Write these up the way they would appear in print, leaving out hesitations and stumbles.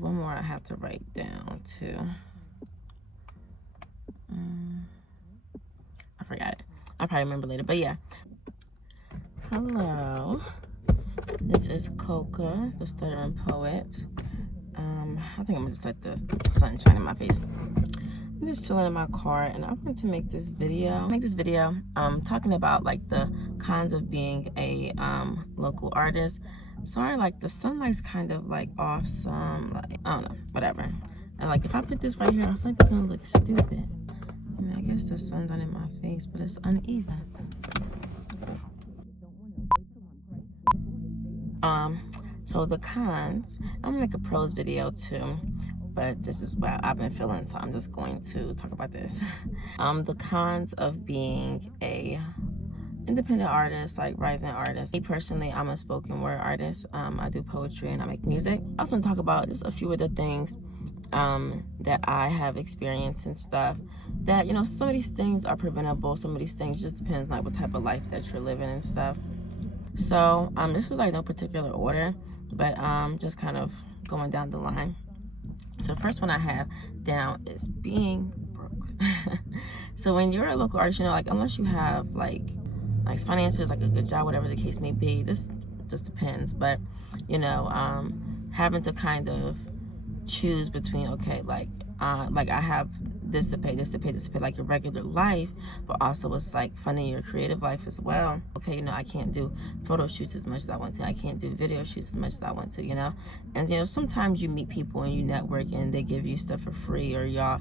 there's one more I have to write down too. I forgot it. I'll probably remember later, but yeah. Hello, this is KOKA, the stuttering poet. I think I'm gonna just let the sun shine in my face. I'm just chilling in my car, and I wanted to make this video. Talking about like the cons of being a local artist. Sorry, like the sunlight's kind of like off some, like, I don't know, whatever. And like if I put this right here, I feel like it's gonna look stupid. I mean, I guess the sun's not in my face, but it's uneven. So the cons, I'm gonna make a pros video too, but this is what I've been feeling, so I'm just going to talk about this. The cons of being a independent artist, like rising artist. Me personally, I'm a spoken word artist. I do poetry and I make music. I was gonna talk about just a few of the things that I have experienced and stuff that, you know, some of these things are preventable. Some of these things just depends like what type of life that you're living and stuff. So this is like no particular order, but just kind of going down the line. So the first one I have down is being broke. So when you're a local artist, you know, like unless you have like finances, like a good job, whatever the case may be, this just depends. But you know, having to kind of choose between, okay, like I have this to pay, like your regular life, but also it's like funding your creative life as well. Okay, you know, I can't do photo shoots as much as I want to. I can't do video shoots as much as I want to, you know. And you know, sometimes you meet people and you network and they give you stuff for free, or y'all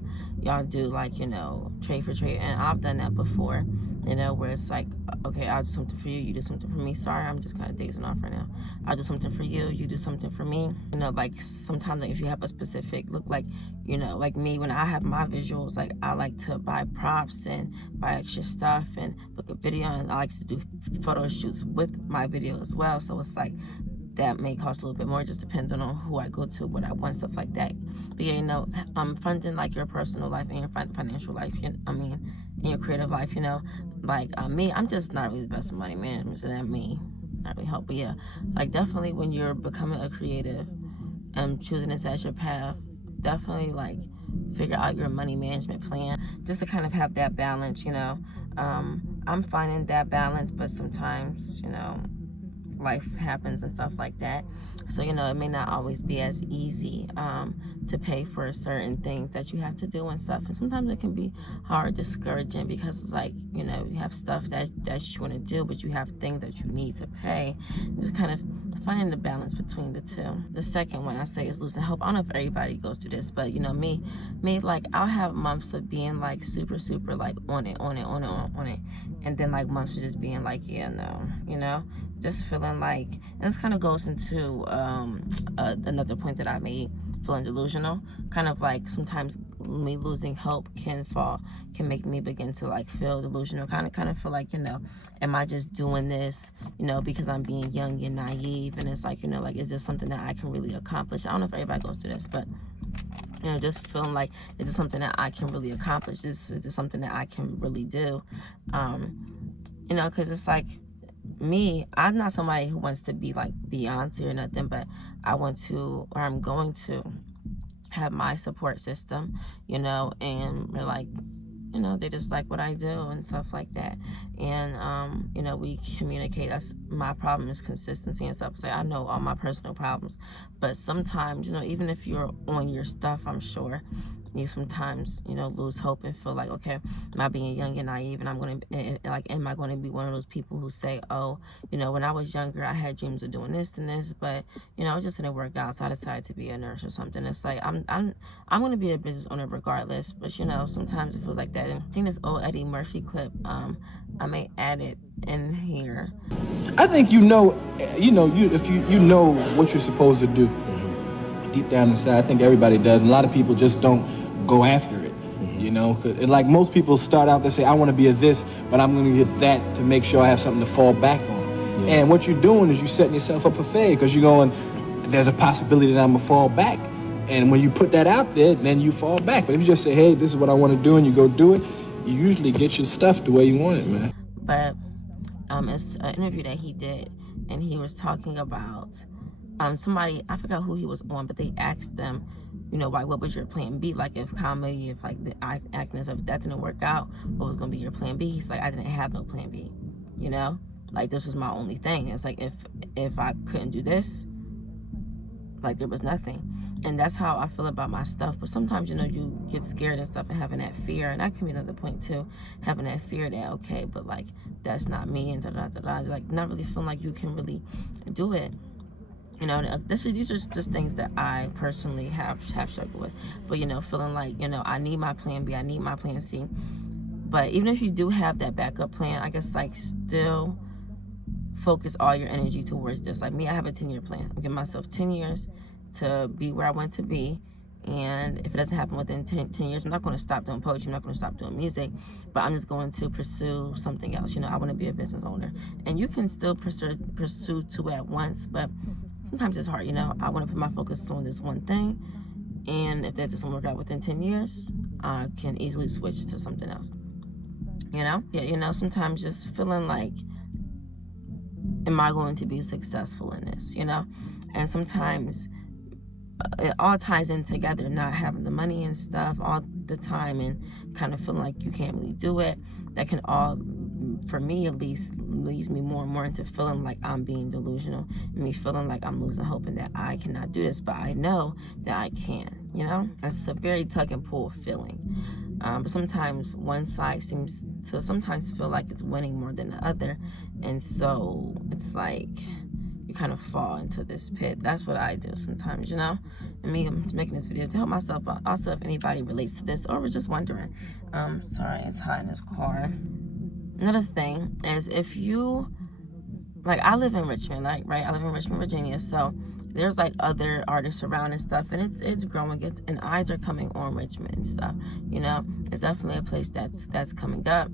do like, you know, trade for trade. And I've done that before, you know, where it's like, okay, I'll do something for you, you do something for me. Sorry, I'm just kind of dazing off right now. I'll do something for you, you do something for me. You know, like sometimes like if you have a specific look, like, you know, like me, when I have my visuals, like I like to buy props and buy extra stuff and book a video, and I like to do photo shoots with my video as well. So it's like that may cost a little bit more, just depending on who I go to, what I want, stuff like that. But yeah, you know, funding like your personal life and your financial life, in your creative life, you know, like me, I'm just not really the best with money management, so that may not really help. But yeah, like definitely when you're becoming a creative and choosing this as your path, definitely like figure out your money management plan, just to kind of have that balance, you know. I'm finding that balance, but sometimes, you know, life happens and stuff like that. So, you know, it may not always be as easy to pay for certain things that you have to do and stuff. And sometimes it can be hard, discouraging, because it's like, you know, you have stuff that you want to do, but you have things that you need to pay. Just kind of finding the balance between the two. The second one I say is losing hope. I don't know if everybody goes through this, but you know, me, like I'll have months of being like super like on it, and then like months of just being like, yeah, no, you know, just feeling like, and this kind of goes into another point that I made, feeling delusional. Kind of like sometimes me losing hope can make me begin to like feel delusional, kind of feel like, you know, am I just doing this, you know, because I'm being young and naive? And it's like, you know, like, is this something that I can really accomplish? I don't know if everybody goes through this, but you know, just feeling like, is this something that I can really accomplish? Is this something that I can really do? You know, because it's like, me, I'm not somebody who wants to be like Beyonce or nothing, but I want to, or I'm going to have my support system, you know, and we're like, you know, they just like what I do and stuff like that. And, you know, we communicate. That's my problem, is consistency and stuff. Like, I know all my personal problems, but sometimes, you know, even if you're on your stuff, I'm sure you sometimes, you know, lose hope and feel like, okay, am I being young and naive? And I'm going to, like, am I going to be one of those people who say, oh, you know, when I was younger, I had dreams of doing this and this, but, you know, it just didn't work out, so I decided to be a nurse or something. It's like, I'm going to be a business owner regardless, but, you know, sometimes it feels like that. And I've seen this old Eddie Murphy clip. I may add it in here. I think if you know what you're supposed to do, deep down inside, I think everybody does. And a lot of people just don't go after it, you know? Like most people start out, they say, I want to be a this, but I'm going to get that to make sure I have something to fall back on. Yeah. And what you're doing is you're setting yourself up for failure, because you're going, there's a possibility that I'm going to fall back. And when you put that out there, then you fall back. But if you just say, hey, this is what I want to do, and you go do it, you usually get your stuff the way you want it, man. But it's an interview that he did, and he was talking about somebody, I forgot who he was on, but they asked them, you know, like, what was your plan B? Like, if comedy, if like the acting and stuff, if that didn't work out, what was gonna be your plan B? He's like, I didn't have no plan B, you know, like this was my only thing. It's like if I couldn't do this, like there was nothing. And that's how I feel about my stuff. But sometimes, you know, you get scared and stuff and having that fear, and that can be another point too, having that fear that, okay, but like that's not me, and like not really feeling like you can really do it. You know, these are just things that I personally have struggled with. But, you know, feeling like, you know, I need my plan B, I need my plan C. But even if you do have that backup plan, I guess, like, still focus all your energy towards this. Like me, I have a 10-year plan. I'm giving myself 10 years to be where I want to be. And if it doesn't happen within 10 years, I'm not going to stop doing poetry. I'm not going to stop doing music. But I'm just going to pursue something else. You know, I want to be a business owner. And you can still pursue two at once. But sometimes it's hard, you know. I want to put my focus on this one thing. And if that doesn't work out within 10 years, I can easily switch to something else. You know? Yeah, you know, sometimes just feeling like, am I going to be successful in this, you know? And sometimes it all ties in together, not having the money and stuff all the time and kind of feeling like you can't really do it. That can all, for me at least, leads me more and more into feeling like I'm being delusional, and me feeling like I'm losing hope and that I cannot do this, but I know that I can, you know? It's a very tug and pull feeling. But sometimes one side seems to sometimes feel like it's winning more than the other. And so it's like you kind of fall into this pit. That's what I do sometimes, you know? And me, I'm just making this video to help myself, but also if anybody relates to this or was just wondering. Sorry, it's hot in this car. Another thing is if you, like I live in Richmond, like, right? I live in Richmond, Virginia. So there's like other artists around and stuff, and it's growing, and eyes are coming on Richmond and stuff, you know. It's definitely a place that's coming up.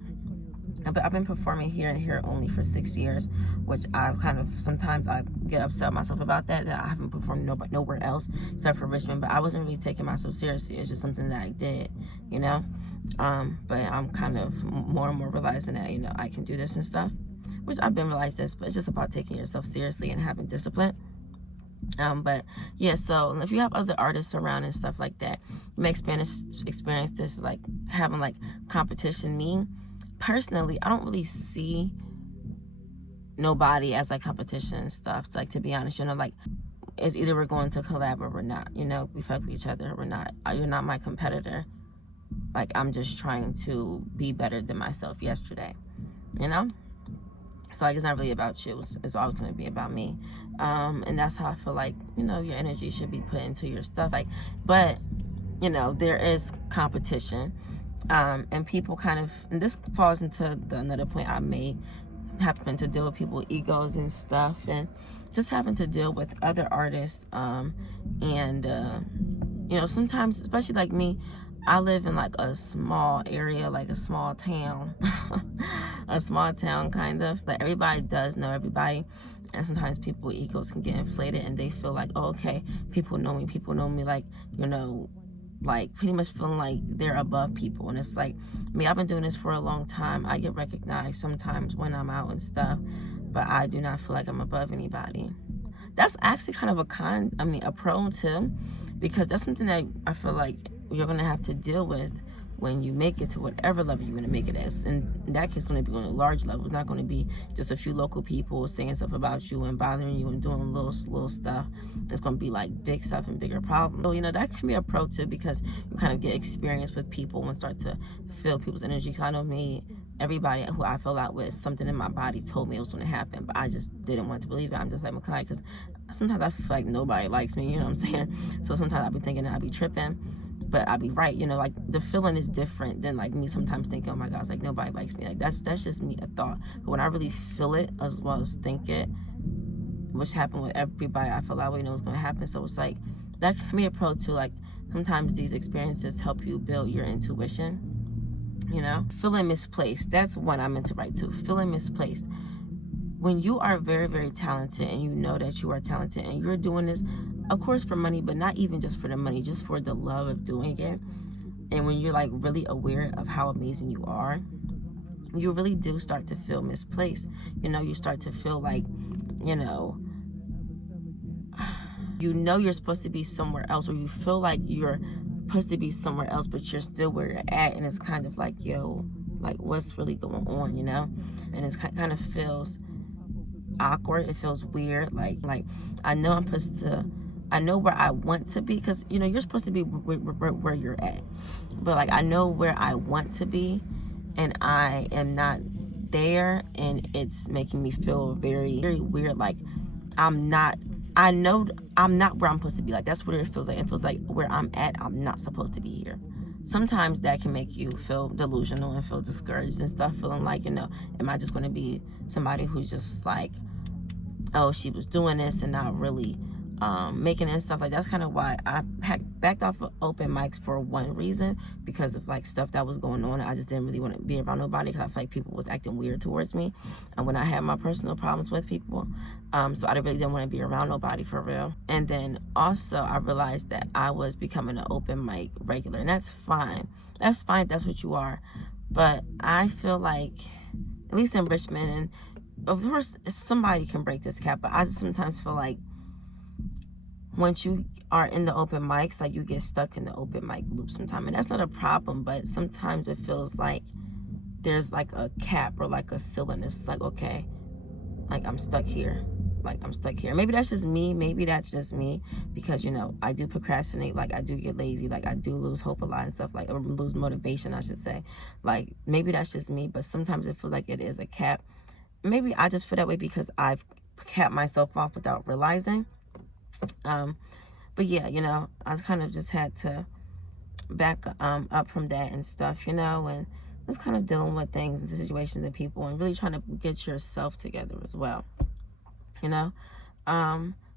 But I've been performing here and here only for 6 years, which I kind of, sometimes I get upset myself about that I haven't performed nowhere else except for Richmond. But I wasn't really taking myself seriously. It's just something that I did, you know. But I'm kind of more and more realizing that, you know, I can do this and stuff, which I've been realized this, but it's just about taking yourself seriously and having discipline. But yeah, so if you have other artists around and stuff like that, you may experience this, like having like competition. Me personally, I don't really see nobody as like competition and stuff. Like, to be honest, you know, like it's either we're going to collab or we're not, you know, we fuck with each other or we're not. You're not my competitor. Like, I'm just trying to be better than myself yesterday, you know? So like, it's not really about you. It's always going to be about me. And that's how I feel like, you know, your energy should be put into your stuff. Like, but, you know, there is competition. And people kind of, and this falls into another point I made, having to deal with people's egos and stuff, and just having to deal with other artists. You know, sometimes, especially like me, I live in like a small area, like a small town, a small town kind of. Like, everybody does know everybody, and sometimes people's egos can get inflated, and they feel like, oh, okay, people know me, like, you know, like pretty much feeling like they're above people. And it's like, me, I've been doing this for a long time. I get recognized sometimes when I'm out and stuff, but I do not feel like I'm above anybody. That's actually kind of a pro too, because that's something that I feel like you're gonna have to deal with when you make it to whatever level you're gonna make it as. And in that case, it's gonna be on a large level. It's not gonna be just a few local people saying stuff about you and bothering you and doing little stuff. It's gonna be like big stuff and bigger problems. So, you know, that can be a pro too, because you kind of get experience with people and start to feel people's energy. Because I know me, everybody who I fell out with, something in my body told me it was gonna happen, but I just didn't want to believe it. I'm just like, Makai, because sometimes I feel like nobody likes me, you know what I'm saying? So sometimes I be thinking that I be tripping, but I be right, you know, like the feeling is different than like me sometimes thinking, oh my God, it's like nobody likes me. Like that's just me, a thought. But when I really feel it as well as think it, which happened with everybody I feel that way, know what's gonna happen. So it's like, that can be a pro too. Like, sometimes these experiences help you build your intuition, you know? Feeling misplaced, that's one I meant to write too. Feeling misplaced. When you are very, very talented, and you know that you are talented, and you're doing this, of course, for money, but not even just for the money, just for the love of doing it. And when you're like really aware of how amazing you are, you really do start to feel misplaced. You know, you start to feel like, you know, you know you're supposed to be somewhere else, or you feel like you're supposed to be somewhere else, but you're still where you're at, and it's kind of like, yo, like, what's really going on, you know? And it's kind of feels awkward. It feels weird. Like I know I'm supposed to, I know where I want to be, because you know you're supposed to be where you're at, but like I know where I want to be, and I am not there, and it's making me feel very, very weird. Like I'm not, I know I'm not where I'm supposed to be. Like that's what it feels like. It feels like where I'm at, I'm not supposed to be here. Sometimes that can make you feel delusional and feel discouraged and stuff, feeling like, you know, am I just going to be somebody who's just like, oh, she was doing this and not really making it and stuff. Like that's kind of why I backed off of open mics, for one reason, because of like stuff that was going on. I just didn't really want to be around nobody, because I felt like people was acting weird towards me, and when I had my personal problems with people, so I really didn't want to be around nobody for real. And then also I realized that I was becoming an open mic regular, and that's fine. That's fine. That's what you are. But I feel like, at least in Richmond, and of course somebody can break this cap, but I just sometimes feel like once you are in the open mics, like you get stuck in the open mic loop sometimes, and that's not a problem, but sometimes it feels like there's like a cap or like a ceiling. It's like, okay, like I'm stuck here. Like I'm stuck here. Maybe that's just me. Maybe that's just me, because you know I do procrastinate. Like I do get lazy. Like I do lose hope a lot and stuff. Like, or lose motivation, I should say. Like maybe that's just me, but sometimes it feels like it is a cap. Maybe I just feel that way because I've capped myself off without realizing. But yeah, you know, I kind of just had to back up from that and stuff, you know, and just kind of dealing with things and situations and people, and really trying to get yourself together as well, you know.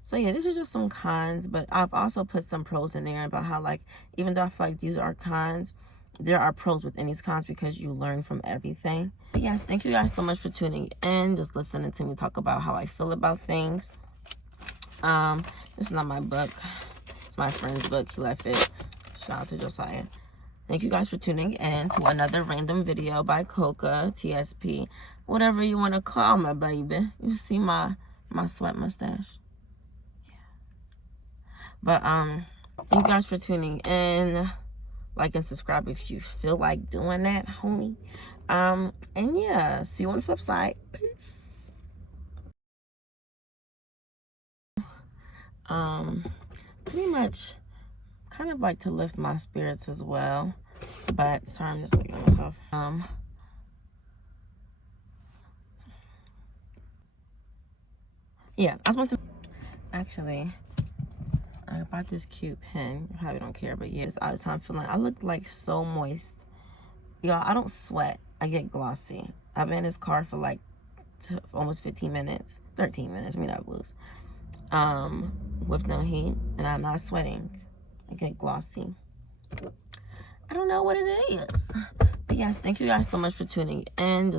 So yeah, these are just some cons, but I've also put some pros in there about how, like, even though I feel like these are cons, there are pros within these cons, because you learn from everything. But yes, thank you guys so much for tuning in, just listening to me talk about how I feel about things. This is not my book. It's my friend's book. He left it. Shout out to Josiah. Thank you guys for tuning in to another random video by KOKA, TSP, whatever you want to call me, baby. You see my sweat mustache? Yeah. But thank you guys for tuning in. Like and subscribe if you feel like doing that, homie. And yeah, see you on the flip side. Peace. Pretty much kind of like to lift my spirits as well, but sorry, I'm just looking at myself. Yeah, I just want to, actually, I bought this cute pen. You probably don't care, but yeah, it's out of time feeling. I look like so moist. Y'all, I don't sweat. I get glossy. I've been in this car for like almost 15 minutes, 13 minutes, I mean, I lose. With no heat, and I'm not sweating. I get glossy. I don't know what it is. But yes, thank you guys so much for tuning in.